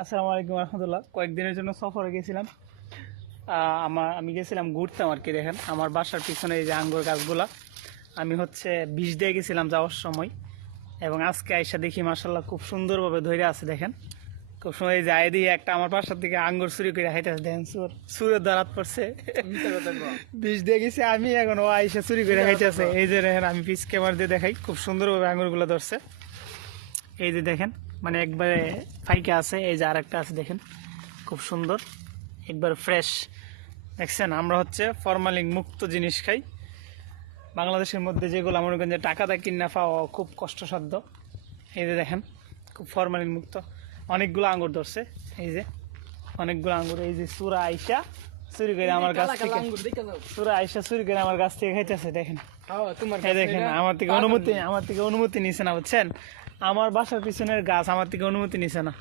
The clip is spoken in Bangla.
আসসালামু আলাইকুম রহমতুল্লাহ। কয়েকদিনের জন্য সফরে গেছিলাম। আমি গেছিলাম ঘুরতাম আর কি। দেখেন আমার বাসার পিছনে এই যে আঙ্গুর গাছগুলা, আমি হচ্ছে বীজ দিয়ে গেছিলাম যাওয়ার সময়, এবং আজকে আইসা দেখি মার্শাল্লাহ খুব সুন্দরভাবে ধরে আছে। দেখেন খুব সুন্দর। এই যায় দিয়ে একটা আমার বাসার দিকে আঙ্গুর চুরি করে হাইতেছে। দেখেন সুরের দাঁড়াত পড়ছে, বীজ দিয়ে গেছি আমি, এখন ও আইসা চুরি করে হাইতেছে। এই যে দেখেন, আমি পিস ক্যামেরা দিয়ে দেখাই, খুব সুন্দরভাবে আঙ্গুরগুলো ধরছে। এই যে দেখেন, মানে একবারে ফাইকা আছে। এই যে আরেকটা আছে, দেখেন খুব সুন্দর, একবার ফ্রেশ। দেখছেন, আমরা হচ্ছে ফরমালিন মুক্ত জিনিস খাই। বাংলাদেশের মধ্যে যেগুলো মনে করেন যে টাকাটা কিনা পাওয়া খুব কষ্টসাধ্য। এই যে দেখেন, খুব ফরমালিন মুক্ত। অনেকগুলো আঙ্গুর ধরছে, এই যে অনেকগুলো আঙ্গুর। এই যে সুরা আইসা চুরি করে আমার গাছ থেকে, সুরা আইসা চুরি করে আমার গাছ থেকে খাইতেছে। দেখেন, এই দেখেন, আমার থেকে অনুমতি নিছে না, বুঝছেন? আমার বাসার পিছনের গাছ আমার থেকে অনুমতি নিছে না।